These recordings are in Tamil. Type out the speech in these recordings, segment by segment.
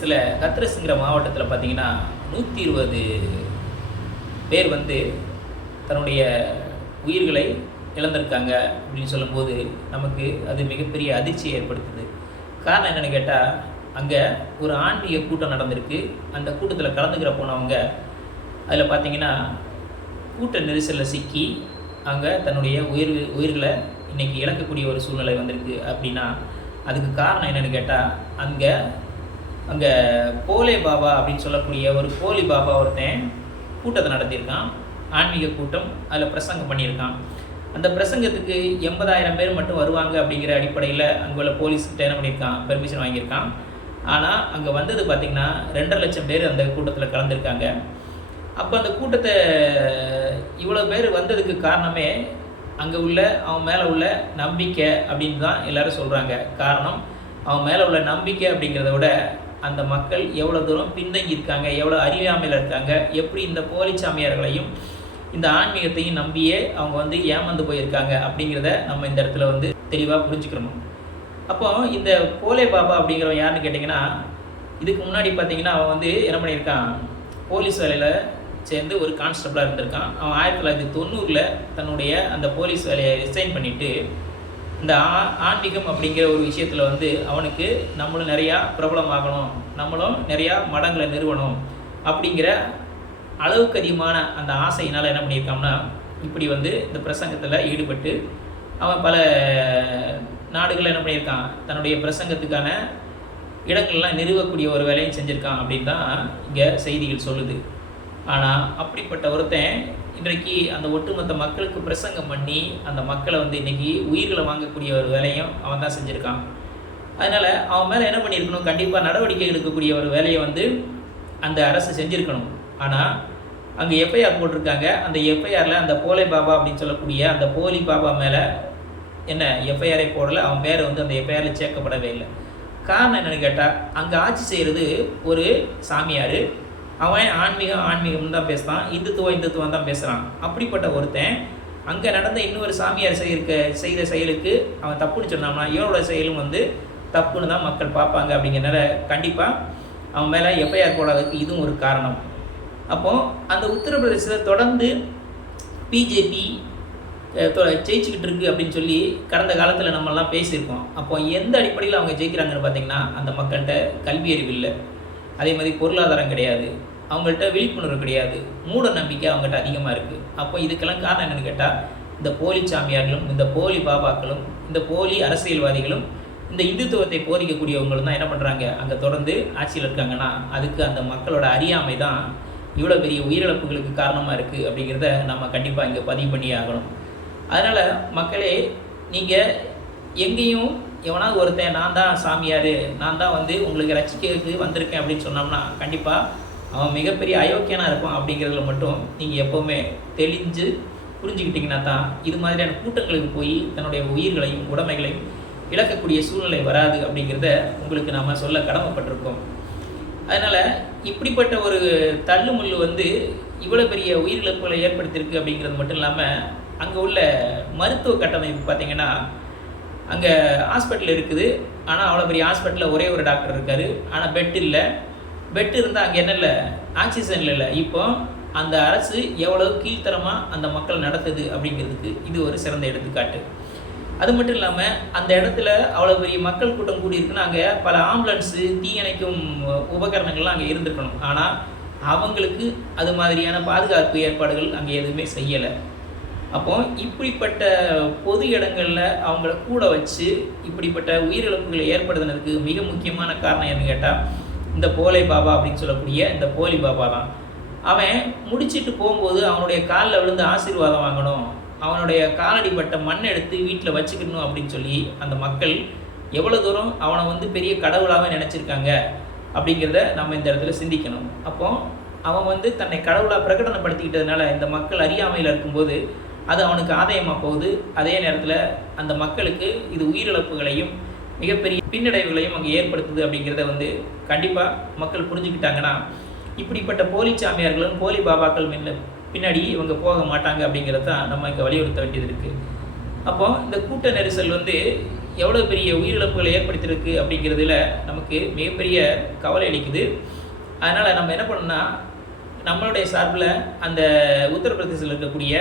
உத்தரப்பிரதேசத்தில் கத்ரஸுங்கிற மாவட்டத்தில் பார்த்தீங்கன்னா நூற்றி இருபது பேர் வந்து தன்னுடைய உயிர்களை இழந்திருக்காங்க அப்படின்னு சொல்லும்போது நமக்கு அது மிகப்பெரிய அதிர்ச்சியை ஏற்படுத்துது. காரணம் என்னென்னு கேட்டால் அங்கே ஒரு ஆன்மீக கூட்டம் நடந்திருக்கு. அந்த கூட்டத்தில் கலந்துக்கிற போனவங்க அதில் பார்த்தீங்கன்னா கூட்ட நெரிசலில் சிக்கி அங்கே தன்னுடைய உயிர் உயிர்களை இன்றைக்கி இழக்கக்கூடிய ஒரு சூழ்நிலை வந்திருக்கு அப்படின்னா அதுக்கு காரணம் என்னென்னு கேட்டால் அங்கே அங்கே போலே பாபா அப்படின்னு சொல்லக்கூடிய ஒரு போலி பாபா ஒருத்தன் கூட்டத்தை நடத்தியிருக்கான். ஆன்மீக கூட்டம் அதில் பிரசங்கம் பண்ணியிருக்கான். அந்த பிரசங்கத்துக்கு எண்பதாயிரம் பேர் மட்டும் வருவாங்க அப்படிங்கிற அடிப்படையில் அங்கே உள்ள போலீஸ்கிட்ட என்ன பண்ணியிருக்கான்? பெர்மிஷன் வாங்கியிருக்கான். ஆனால் அங்கே வந்தது பார்த்திங்கன்னா ரெண்டரை லட்சம் பேர் அந்த கூட்டத்தில் கலந்துருக்காங்க. அப்போ அந்த கூட்டத்தை இவ்வளோ பேர் வந்ததுக்கு காரணமே அங்கே உள்ள அவன் மேலே உள்ள நம்பிக்கை அப்படின்னு தான் எல்லாரும் சொல்கிறாங்க காரணம் அவன் மேலே உள்ள நம்பிக்கை அப்படிங்கிறத விட அந்த மக்கள் எவ்வளோ தூரம் பின்தங்கி இருக்காங்க எவ்வளோ அறியாமையில் இருக்காங்க எப்படி இந்த போலி சாமியார்களையும் இந்த ஆன்மீகத்தையும் நம்பியே அவங்க வந்து ஏமாந்து போயிருக்காங்க அப்படிங்கிறத நம்ம இந்த இடத்துல வந்து தெளிவாக புரிஞ்சுக்கிறோம்? அப்போ இந்த போலே பாபா அப்படிங்கிறவன் யாருன்னு கேட்டிங்கன்னா இதுக்கு முன்னாடி பார்த்தீங்கன்னா அவன் வந்து என்ன பண்ணியிருக்கான்? போலீஸ் வேலையில் சேர்ந்து ஒரு கான்ஸ்டபிளாக இருந்திருக்கான். அவன் ஆயிரத்தி தொள்ளாயிரத்தி தொண்ணூறில் தன்னுடைய அந்த போலீஸ் வேலையை ரிசைன் பண்ணிவிட்டு இந்த ஆ ஆன்மீகம் அப்படிங்கிற ஒரு விஷயத்தில் வந்து அவனுக்கு நம்மளும் நிறையா பிரபலமாகணும் நம்மளும் நிறையா மடங்களை நிறுவனம் அப்படிங்கிற அளவுக்கு அதிகமான அந்த ஆசையினால் என்ன பண்ணியிருக்கான்னா இப்படி வந்து இந்த பிரசங்கத்தில் ஈடுபட்டு அவன் பல நாடுகளில் என்ன பண்ணியிருக்கான் தன்னுடைய பிரசங்கத்துக்கான இடங்கள்லாம் நிறுவக்கூடிய ஒரு வேலையும் செஞ்சுருக்கான் அப்படின்னு தான் இங்கே செய்திகள் சொல்லுது. ஆனால் அப்படிப்பட்ட ஒருத்தன் இன்றைக்கு அந்த ஒட்டுமொத்த மக்களுக்கு பிரசங்கம் பண்ணி அந்த மக்களை வந்து இன்றைக்கி உயிர்களை வாங்கக்கூடிய ஒரு வேலையும் அவன் தான் செஞ்சுருக்கான். அதனால் அவன் மேலே என்ன பண்ணியிருக்கணும்? கண்டிப்பாக நடவடிக்கை எடுக்கக்கூடிய ஒரு வேலையை வந்து அந்த அரசு செஞ்சுருக்கணும். ஆனால் அங்கே எஃப்ஐஆர் போட்டிருக்காங்க. அந்த எஃப்ஐஆரில் அந்த போலை பாபா அப்படின்னு சொல்லக்கூடிய அந்த போலி பாபா மேலே என்ன எஃப்ஐஆரை போடலை. அவன் பேரை வந்து அந்த எஃப்ஐஆரில் சேர்க்கப்படவே இல்லை. காரணம் என்னென்னு கேட்டால் அங்கே ஆட்சி செய்கிறது ஒரு சாமியார். அவன் ஆன்மீகம் ஆன்மீகம் தான் பேசுகிறான் இந்துத்துவம் இந்துத்துவம் தான் பேசுகிறான் அப்படிப்பட்ட ஒருத்தன் அங்கே நடந்த இன்னொரு சாமியார் செய்யிருக்க செய்த செயலுக்கு அவன் தப்புன்னு சொன்னான்னா இவனோட செயலும் வந்து தப்புன்னு தான் மக்கள் பார்ப்பாங்க அப்படிங்கிறனால கண்டிப்பாக அவன் மேலே எஃப்ஐஆர் போடாததுக்கு இதுவும் ஒரு காரணம். அப்போது அந்த உத்தரப்பிரதேசத்தில் தொடர்ந்து பிஜேபி ஜெயிச்சுக்கிட்டு இருக்கு அப்படின்னு சொல்லி கடந்த காலத்தில் நம்மெல்லாம் பேசியிருக்கோம். அப்போ எந்த அடிப்படையில் அவங்க ஜெயிக்கிறாங்கன்னு பார்த்தீங்கன்னா அந்த மக்கள்கிட்ட கல்வி அறிவு இல்லை. அதே மாதிரி பொருளாதாரம் கிடையாது. அவங்கள்ட்ட விழிப்புணர்வு கிடையாது. மூட நம்பிக்கை அவங்ககிட்ட அதிகமாக இருக்குது அப்போ இதுக்கெல்லாம் காரணம் என்னென்னு கேட்டால் இந்த போலி சாமியார்களும் இந்த போலி பாபாக்களும் இந்த போலி அரசியல்வாதிகளும் இந்த இந்துத்துவத்தை போதிக்கக்கூடியவங்களும் தான் என்ன பண்ணுறாங்க அங்கே தொடர்ந்து ஆட்சியில் இருக்காங்கன்னா அதுக்கு அந்த மக்களோட அறியாமை தான் இவ்வளோ பெரிய உயிரிழப்புகளுக்கு காரணமாக இருக்குது அப்படிங்கிறத நம்ம கண்டிப்பாக இங்கே பதிவு பண்ணியே ஆகணும். அதனால் மக்களே நீங்கள் எங்கேயும் எவனாவது ஒருத்தன் நான் தான் சாமியார் நான் தான் வந்து உங்களுக்கு ரசிக்கிறதுக்கு வந்திருக்கேன் அப்படின்னு சொன்னோம்னா கண்டிப்பாக அவன் மிகப்பெரிய அயோக்கியனாக இருப்பான் அப்படிங்கிறதுல மட்டும் நீங்கள் எப்போவுமே தெளிஞ்சு புரிஞ்சுக்கிட்டிங்கன்னா தான் இது மாதிரியான கூட்டங்களுக்கு போய் தன்னுடைய உயிர்களையும் உடைமைகளையும் இழக்கக்கூடிய சூழ்நிலை வராது அப்படிங்கிறத உங்களுக்கு நாம் சொல்ல கடமைப்பட்டிருக்கோம். அதனால் இப்படிப்பட்ட ஒரு தள்ளுமுள்ளு வந்து இவ்வளோ பெரிய உயிரிழப்புகளை ஏற்படுத்தியிருக்கு அப்படிங்கிறது மட்டும் இல்லாமல் அங்கே உள்ள மருத்துவ கட்டமைப்பு பார்த்திங்கன்னா அங்கே ஹாஸ்பிட்டல் இருக்குது. ஆனால் அவ்வளோ பெரிய ஹாஸ்பிட்டலில் ஒரே ஒரு டாக்டர் இருக்கார். ஆனால் பெட் இல்லை. பெட் இருந்தால் அங்கே என்ன இல்லை? ஆக்சிஜன் இல்லை இப்போ அந்த அரசு எவ்வளோ கீழ்த்தரமாக அந்த மக்கள் நடத்துது அப்படிங்கிறதுக்கு இது ஒரு சிறந்த எடுத்துக்காட்டு. அது மட்டும் இல்லாமல் அந்த இடத்துல அவ்வளோ பெரிய மக்கள் கூட்டம் கூடியிருக்குன்னு அங்கே பல ஆம்புலன்ஸு தீயணைக்கும் உபகரணங்கள்லாம் அங்கே இருந்திருக்கணும். ஆனால் அவங்களுக்கு அது மாதிரியான பாதுகாப்பு ஏற்பாடுகள் அங்கே எதுவுமே செய்யலை. அப்போ இப்படிப்பட்ட பொது இடங்களில் அவங்கள கூட வச்சு இப்படிப்பட்ட உயிரிழப்புகளை ஏற்படுத்தினதுக்கு மிக முக்கியமான காரணம் என்னன்னு கேட்டால் இந்த போலை பாபா அப்படின்னு சொல்லக்கூடிய இந்த போலி பாபா தான் அவன் முடிச்சிட்டு போகும்போது அவனுடைய காலில் விழுந்து ஆசீர்வாதம் வாங்கணும். அவனுடைய காலடிப்பட்ட மண் எடுத்து வீட்டில் வச்சுக்கணும் அப்படின்னு சொல்லி அந்த மக்கள் எவ்வளோ தூரம் அவனை வந்து பெரிய கடவுளாகவே நினச்சிருக்காங்க அப்படிங்கிறத நம்ம இந்த இடத்துல சிந்திக்கணும். அப்போ அவன் வந்து தன்னை கடவுளாக பிரகடனப்படுத்திக்கிட்டதுனால இந்த மக்கள் அறியாமையில் இருக்கும்போது அது அவனுக்கு ஆதாயமாக போகுது. அதே நேரத்தில் அந்த மக்களுக்கு இது உயிரிழப்புகளையும் மிகப்பெரிய பின்னடைவுகளையும் அங்கே ஏற்படுத்துது அப்படிங்கிறத வந்து கண்டிப்பாக மக்கள் புரிஞ்சுக்கிட்டாங்கன்னா இப்படிப்பட்ட போலி சாமியார்களும் போலி பாபாக்கள் முன்ன பின்னாடி இவங்க போக மாட்டாங்க அப்படிங்கிறத தான் நம்ம இங்கே வலியுறுத்த வேண்டியது இருக்குது அப்போது இந்த கூட்ட நெரிசல் வந்து எவ்வளோ பெரிய உயிரிழப்புகளை ஏற்படுத்தியிருக்கு அப்படிங்கிறதுல நமக்கு மிகப்பெரிய கவலை அளிக்குது. அதனால் நம்ம என்ன பண்ணோம்னா நம்மளுடைய சார்பில் அந்த உத்தரப்பிரதேசத்தில் இருக்கக்கூடிய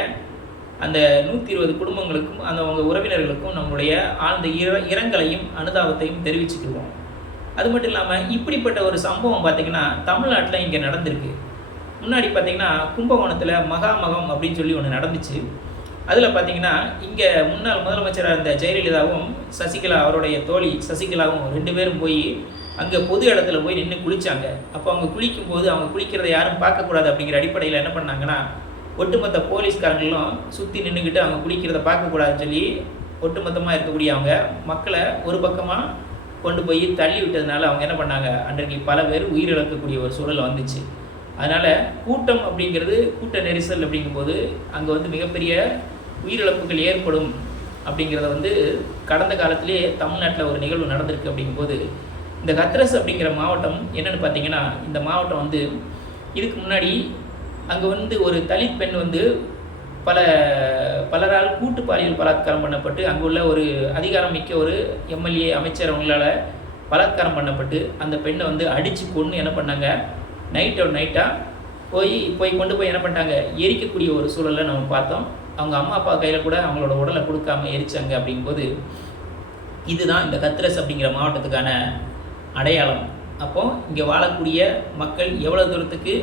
அந்த நூற்றி இருபது குடும்பங்களுக்கும் அந்த அவங்க உறவினர்களுக்கும் நம்முடைய ஆழ்ந்த இர இரங்கலையும் அனுதாபத்தையும் தெரிவிச்சுக்குவோம் அது மட்டும் இல்லாமல் இப்படிப்பட்ட ஒரு சம்பவம் பார்த்திங்கன்னா தமிழ்நாட்டில் இங்கே நடந்திருக்கு. முன்னாடி பார்த்திங்கன்னா கும்பகோணத்தில் மகாமகம் அப்படின்னு சொல்லி ஒன்று நடந்துச்சு. அதில் பார்த்தீங்கன்னா இங்கே முன்னாள் முதலமைச்சராக இருந்த ஜெயலலிதாவும் சசிகலா அவருடைய தோழி சசிகலாவும் ரெண்டு பேரும் போய் அங்கே பொது இடத்துல போய் நின்று குளித்தாங்க அப்போ அவங்க குளிக்கும்போது அவங்க குளிக்கிறத யாரும் பார்க்கக்கூடாது அப்படிங்கிற அடிப்படையில் என்ன பண்ணாங்கன்னா ஒட்டுமொத்த போலீஸ்காரங்களும் சுற்றி நின்றுக்கிட்டு அவங்க குளிக்கிறத பார்க்கக்கூடாதுன்னு சொல்லி ஒட்டுமொத்தமாக இருக்கக்கூடிய அவங்க மக்களை ஒரு பக்கமாக கொண்டு போய் தள்ளி விட்டதுனால அவங்க என்ன பண்ணாங்க? அன்றைக்கு பல பேர் உயிரிழக்கக்கூடிய ஒரு சூழல் வந்துச்சு. அதனால் கூட்டம் அப்படிங்கிறது கூட்ட நெரிசல் அப்படிங்கும்போது அங்கே வந்து மிகப்பெரிய உயிரிழப்புகள் ஏற்படும் அப்படிங்கிறத வந்து கடந்த காலத்திலே தமிழ்நாட்டில் ஒரு நிகழ்வு நடந்திருக்கு அப்படிங்கும்போது இந்த ஹத்ரஸ் அப்படிங்கிற மாவட்டம் என்னென்னு பார்த்தீங்கன்னா இந்த மாவட்டம் வந்து இதுக்கு முன்னாடி அங்கே வந்து ஒரு தலித் பெண் வந்து பல பலரால் கூட்டு பாலியல் பலாத்காரம் பண்ணப்பட்டு அங்கே உள்ள ஒரு அதிகாரம் மிக்க ஒரு எம்எல்ஏ அமைச்சர் அவங்களால் பலாத்காரம் பண்ணப்பட்டு அந்த பெண்ணை வந்து அடித்து கொண்டு என்ன பண்ணாங்க? நைட் ஒரு நைட்டாக போய் போய் கொண்டு போய் என்ன பண்ணிட்டாங்க? எரிக்கக்கூடிய ஒரு சூழலை நம்ம பார்த்தோம். அவங்க அம்மா அப்பா கையில் கூட அவங்களோட உடலை கொடுக்காம எரிச்சாங்க அப்படிங்கும்போது இதுதான் இந்த கத்ரஸ் அப்படிங்கிற மாவட்டத்துக்கான அடையாளம். அப்போது இங்கே வாழக்கூடிய மக்கள் எவ்வளோ தூரத்துக்கு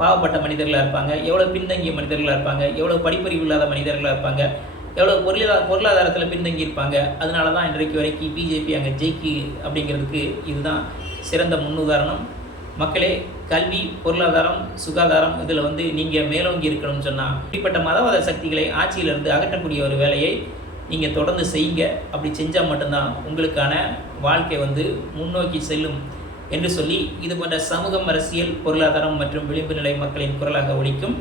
பாவப்பட்ட மனிதர்களாக இருப்பாங்க எவ்வளோ பின்தங்கிய மனிதர்களாக இருப்பாங்க எவ்வளோ படிப்பறிவு இல்லாத மனிதர்களாக இருப்பாங்க எவ்வளோ பொருளாதார பொருளாதாரத்தில் பின்தங்கி இருப்பாங்க அதனால தான் இன்றைக்கு வரைக்கும் பிஜேபி அங்கே ஜெயிக்கு அப்படிங்கிறதுக்கு இதுதான் சிறந்த முன்னுதாரணம். மக்களே கல்வி பொருளாதாரம் சுகாதாரம் இதில் வந்து நீங்கள் மேலோங்கி இருக்கணும்னு சொன்னால் இப்படிப்பட்ட மதவாத சக்திகளை ஆட்சியிலிருந்து அகற்றக்கூடிய ஒரு வேலையை நீங்கள் தொடர்ந்து செய்யுங்க. அப்படி செஞ்சால் மட்டும்தான் உங்களுக்கான வாழ்க்கை வந்து முன்னோக்கி செல்லும். என்று சொல்லி இது போன்ற சமூகம் அரசியல் பொருளாதாரம் மற்றும் விளிம்பு நிலை மக்களின் குரலாக ஒழிக்கும்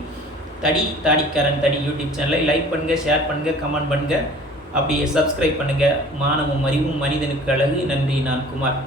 தடி தாடிக்காரன் தடி யூடியூப் சேனலை லைக் பண்ணுங்கள் ஷேர் பண்ணுங்கள் கமெண்ட் பண்ணுங்கள் அப்படியே சப்ஸ்கிரைப் பண்ணுங்கள் மானமும் அறிவும் மனிதனுக்கு அழகு. நன்றி நான் குமார்.